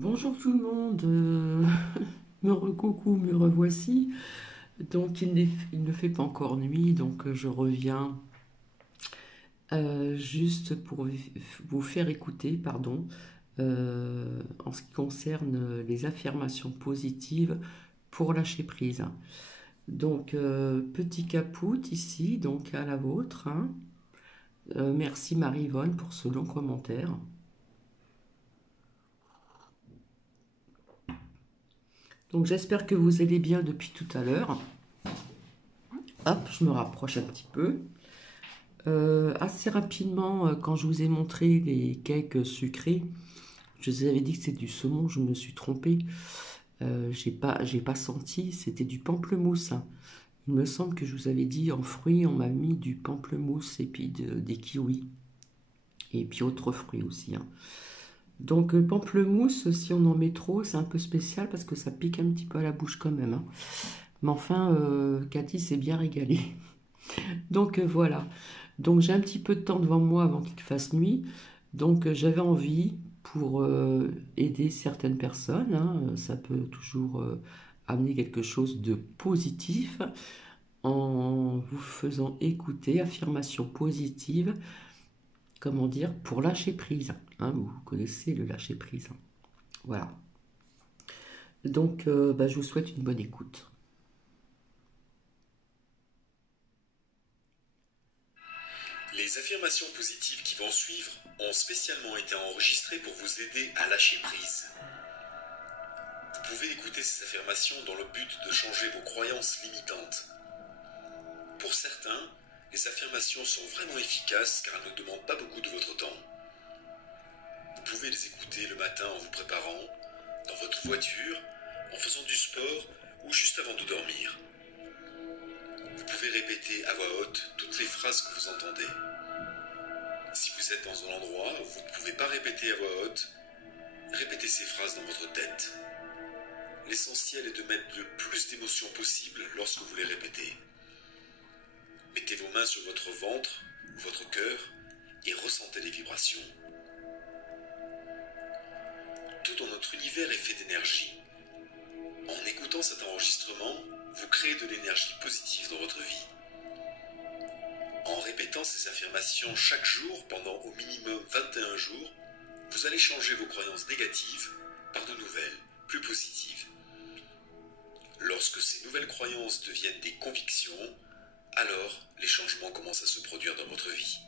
Bonjour tout le monde, me recoucou, me revoici. Donc il ne fait pas encore nuit, donc je reviens juste pour vous faire écouter, pardon, en ce qui concerne les affirmations positives pour lâcher prise. Donc petit caput ici, donc à la vôtre, hein. Merci Marie-Yvonne pour ce long commentaire. Donc j'espère que vous allez bien depuis tout à l'heure. Hop, je me rapproche un petit peu. Assez rapidement, quand je vous ai montré les cakes sucrés, je vous avais dit que c'était du saumon, je me suis trompée. J'ai pas senti, c'était du pamplemousse, hein. Il me semble que je vous avais dit en fruits, on m'a mis du pamplemousse et puis des kiwis. Et puis autres fruits aussi, hein. Donc pamplemousse, si on en met trop, c'est un peu spécial parce que ça pique un petit peu à la bouche quand même, hein. Mais enfin, Cathy s'est bien régalée. Donc voilà. Donc j'ai un petit peu de temps devant moi avant qu'il fasse nuit. Donc j'avais envie pour aider certaines personnes, hein, ça peut toujours amener quelque chose de positif en vous faisant écouter affirmations positives, comment dire, pour lâcher prise, hein, vous connaissez le lâcher prise. Voilà. Donc je vous souhaite une bonne écoute. Les affirmations positives qui vont suivre ont spécialement été enregistrées pour vous aider à lâcher prise. Vous pouvez écouter ces affirmations dans le but de changer vos croyances limitantes. Pour certains, les affirmations sont vraiment efficaces car elles ne demandent pas beaucoup de votre temps. Vous pouvez les écouter le matin en vous préparant, dans votre voiture, en faisant du sport ou juste avant de dormir. Vous pouvez répéter à voix haute toutes les phrases que vous entendez. Si vous êtes dans un endroit où vous ne pouvez pas répéter à voix haute, répétez ces phrases dans votre tête. L'essentiel est de mettre le plus d'émotions possible lorsque vous les répétez. Mettez vos mains sur votre ventre ou votre cœur et ressentez les vibrations. Tout dans notre univers est fait d'énergie. En écoutant cet enregistrement, vous créez de l'énergie positive dans votre vie. En répétant ces affirmations chaque jour pendant au minimum 21 jours, vous allez changer vos croyances négatives par de nouvelles, plus positives. Lorsque ces nouvelles croyances deviennent des convictions, alors les changements commencent à se produire dans votre vie.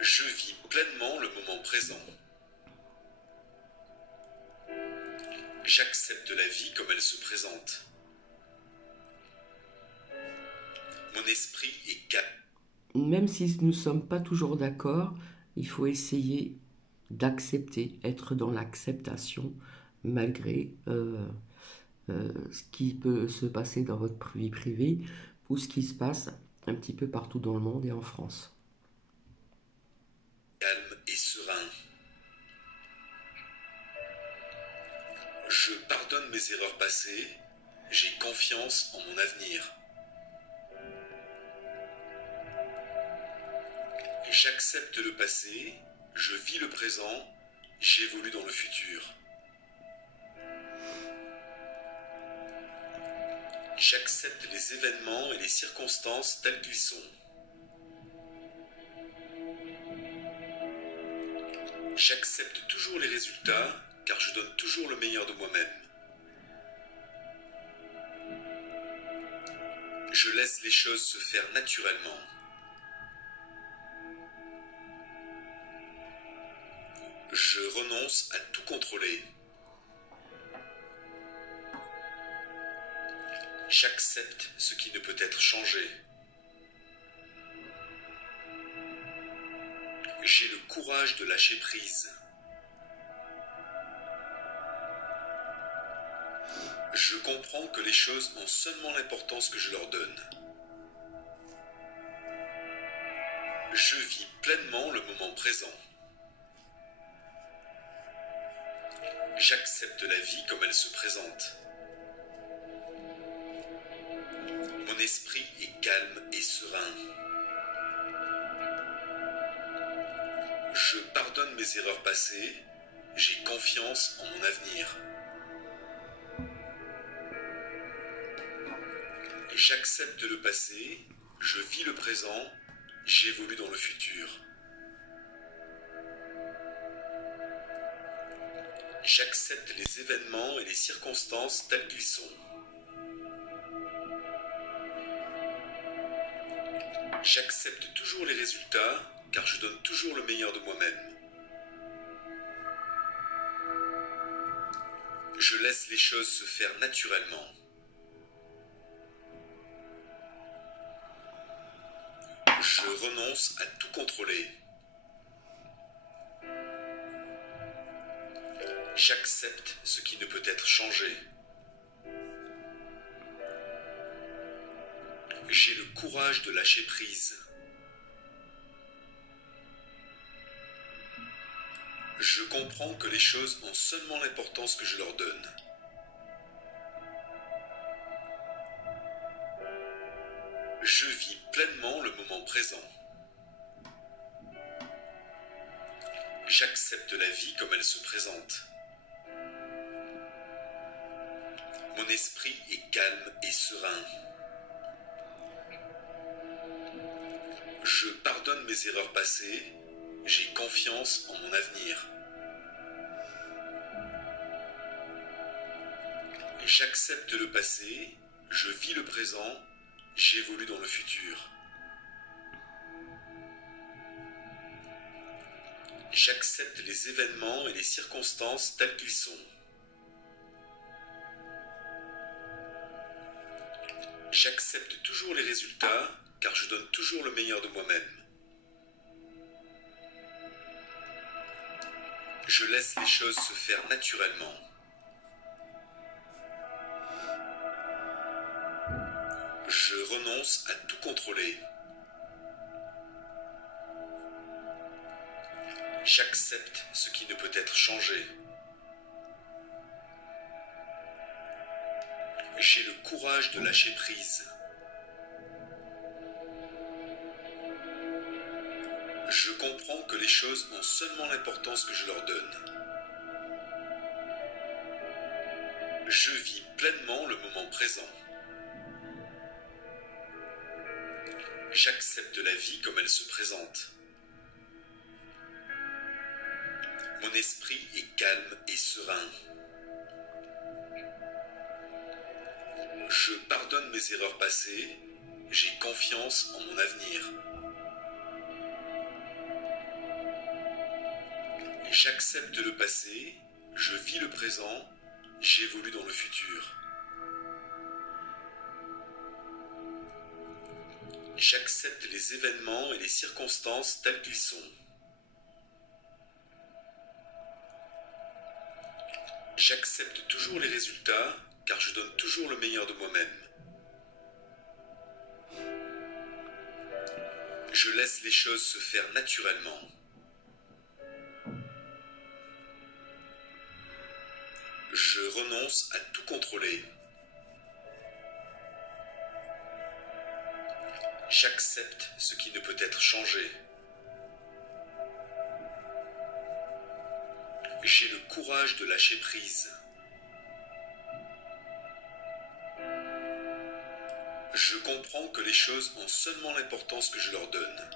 Je vis pleinement le moment présent. J'accepte la vie comme elle se présente. Mon esprit est calme. Même si nous ne sommes pas toujours d'accord, il faut essayer d'accepter, être dans l'acceptation malgré ce qui peut se passer dans votre vie privée ou ce qui se passe un petit peu partout dans le monde et en France. Calme et serein. Je pardonne mes erreurs passées, j'ai confiance en mon avenir. J'accepte le passé, je vis le présent, j'évolue dans le futur. J'accepte les événements et les circonstances tels qu'ils sont. J'accepte toujours les résultats car je donne toujours le meilleur de moi-même. Je laisse les choses se faire naturellement. Je renonce à tout contrôler. J'accepte ce qui ne peut être changé. J'ai le courage de lâcher prise. Je comprends que les choses ont seulement l'importance que je leur donne. Je vis pleinement le moment présent. J'accepte la vie comme elle se présente. Mon esprit est calme et serein. Je pardonne mes erreurs passées, j'ai confiance en mon avenir. J'accepte le passé, je vis le présent, j'évolue dans le futur. J'accepte les événements et les circonstances tels qu'ils sont. J'accepte toujours les résultats, car je donne toujours le meilleur de moi-même. Je laisse les choses se faire naturellement. Je renonce à tout contrôler. J'accepte ce qui ne peut être changé. J'ai le courage de lâcher prise. Je comprends que les choses ont seulement l'importance que je leur donne. Je vis pleinement le moment présent. J'accepte la vie comme elle se présente. Mon esprit est calme et serein. Je pardonne mes erreurs passées, j'ai confiance en mon avenir. J'accepte le passé, je vis le présent, j'évolue dans le futur. J'accepte les événements et les circonstances tels qu'ils sont. J'accepte toujours les résultats, car je donne toujours le meilleur de moi-même. Je laisse les choses se faire naturellement. Je renonce à tout contrôler. J'accepte ce qui ne peut être changé. J'ai le courage de lâcher prise. Je comprends que les choses ont seulement l'importance que je leur donne. Je vis pleinement le moment présent. J'accepte la vie comme elle se présente. Mon esprit est calme et serein. Je pardonne mes erreurs passées, j'ai confiance en mon avenir. J'accepte le passé, je vis le présent, j'évolue dans le futur. J'accepte les événements et les circonstances tels qu'ils sont. J'accepte toujours les résultats, car je donne toujours le meilleur de moi-même. Je laisse les choses se faire naturellement. Je renonce à tout contrôler. J'accepte ce qui ne peut être changé. J'ai le courage de lâcher prise. Je comprends que les choses ont seulement l'importance que je leur donne.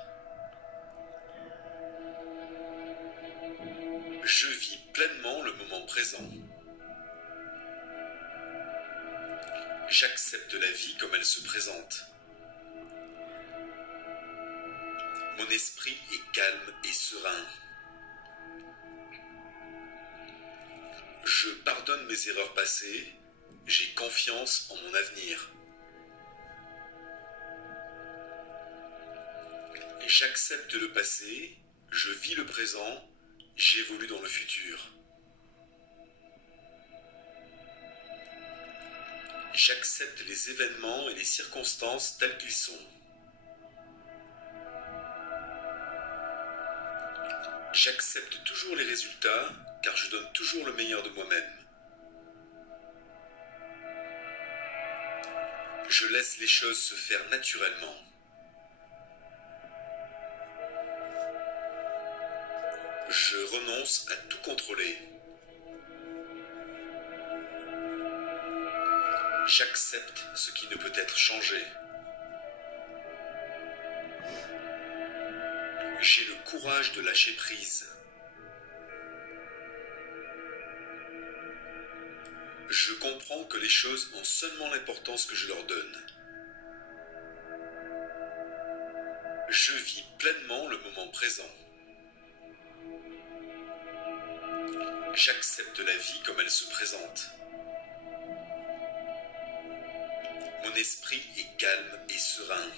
Je vis pleinement le moment présent. J'accepte la vie comme elle se présente. Mon esprit est calme et serein. Je pardonne mes erreurs passées, j'ai confiance en mon avenir. J'accepte le passé, je vis le présent, j'évolue dans le futur. J'accepte les événements et les circonstances tels qu'ils sont. J'accepte toujours les résultats, car je donne toujours le meilleur de moi-même. Je laisse les choses se faire naturellement. Je renonce à tout contrôler. J'accepte ce qui ne peut être changé. J'ai le courage de lâcher prise. Je comprends que les choses ont seulement l'importance que je leur donne. Je vis pleinement le moment présent. J'accepte la vie comme elle se présente. Mon esprit est calme et serein.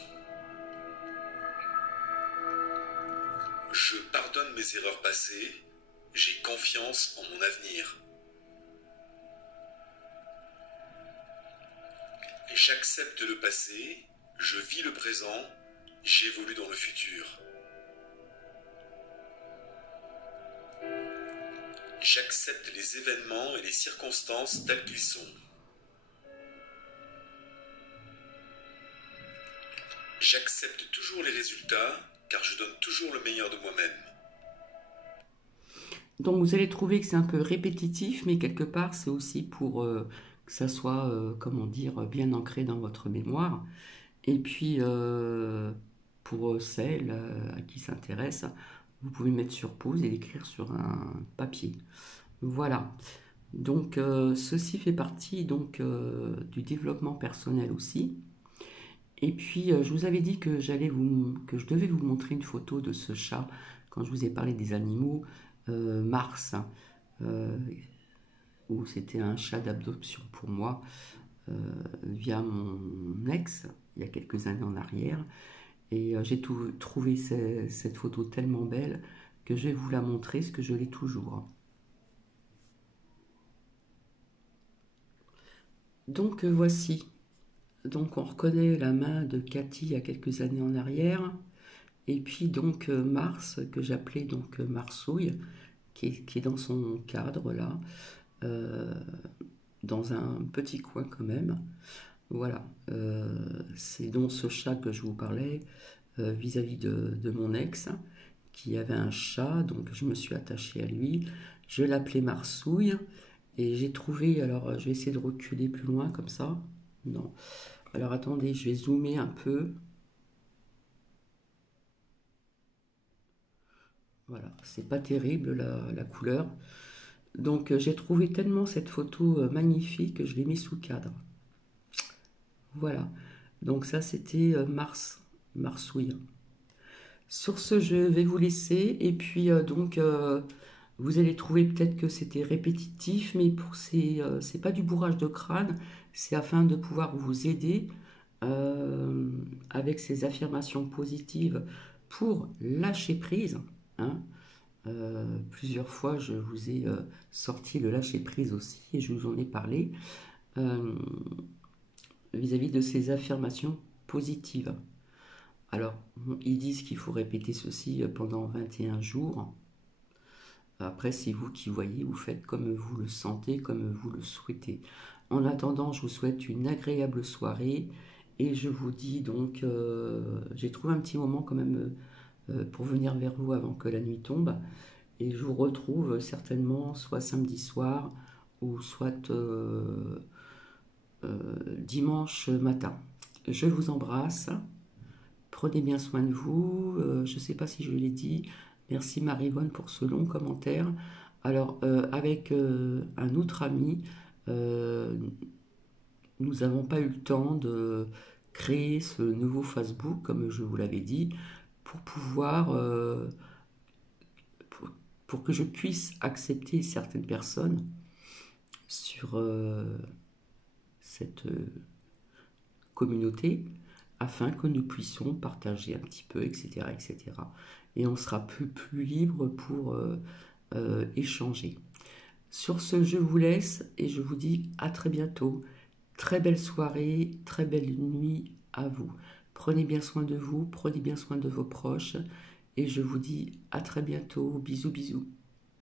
Je pardonne mes erreurs passées. J'ai confiance en mon avenir. J'accepte le passé. Je vis le présent. J'évolue dans le futur. J'accepte les événements et les circonstances tels qu'ils sont. J'accepte toujours les résultats, car je donne toujours le meilleur de moi-même. Donc vous allez trouver que c'est un peu répétitif, mais quelque part c'est aussi pour que ça soit, comment dire, bien ancré dans votre mémoire. Et puis pour celles à qui s'intéresse, vous pouvez mettre sur pause et l'écrire sur un papier. Voilà. Donc ceci fait partie donc du développement personnel aussi. Et puis je vous avais dit que que je devais vous montrer une photo de ce chat quand je vous ai parlé des animaux. Mars, où c'était un chat d'adoption pour moi via mon ex il y a quelques années en arrière. Et j'ai trouvé cette photo tellement belle que je vais vous la montrer, parce que je l'ai toujours. Donc voici. Donc on reconnaît la main de Cathy il y a quelques années en arrière. Et puis donc Mars, que j'appelais donc Marsouille, qui est dans son cadre là, dans un petit coin quand même. Voilà, c'est donc ce chat que je vous parlais vis-à-vis de mon ex, qui avait un chat, donc je me suis attachée à lui. Je l'appelais Marsouille, et j'ai trouvé, alors je vais essayer de reculer plus loin comme ça. Non. Alors attendez, je vais zoomer un peu. Voilà, c'est pas terrible la couleur. Donc j'ai trouvé tellement cette photo magnifique que je l'ai mis sous cadre. Voilà, donc ça c'était Marsouille. Sur ce, je vais vous laisser, et puis vous allez trouver peut-être que c'était répétitif, mais c'est pas du bourrage de crâne, c'est afin de pouvoir vous aider avec ces affirmations positives pour lâcher prise, hein. Plusieurs fois, je vous ai sorti le lâcher prise aussi, et je vous en ai parlé vis-à-vis de ces affirmations positives. Alors, ils disent qu'il faut répéter ceci pendant 21 jours. Après, c'est vous qui voyez, vous faites comme vous le sentez, comme vous le souhaitez. En attendant, je vous souhaite une agréable soirée, et je vous dis donc, j'ai trouvé un petit moment quand même pour venir vers vous avant que la nuit tombe, et je vous retrouve certainement soit samedi soir ou soit dimanche matin. Je vous embrasse, prenez bien soin de vous, je ne sais pas si je l'ai dit, merci Marie-Vonne pour ce long commentaire. Alors avec un autre ami, nous n'avons pas eu le temps de créer ce nouveau Facebook, comme je vous l'avais dit, pour pouvoir, pour que je puisse accepter certaines personnes sur cette communauté, afin que nous puissions partager un petit peu, etc. etc. Et on sera plus libre pour échanger. Sur ce, je vous laisse et je vous dis à très bientôt. Très belle soirée, très belle nuit à vous. Prenez bien soin de vous, prenez bien soin de vos proches, et je vous dis à très bientôt. Bisous, bisous.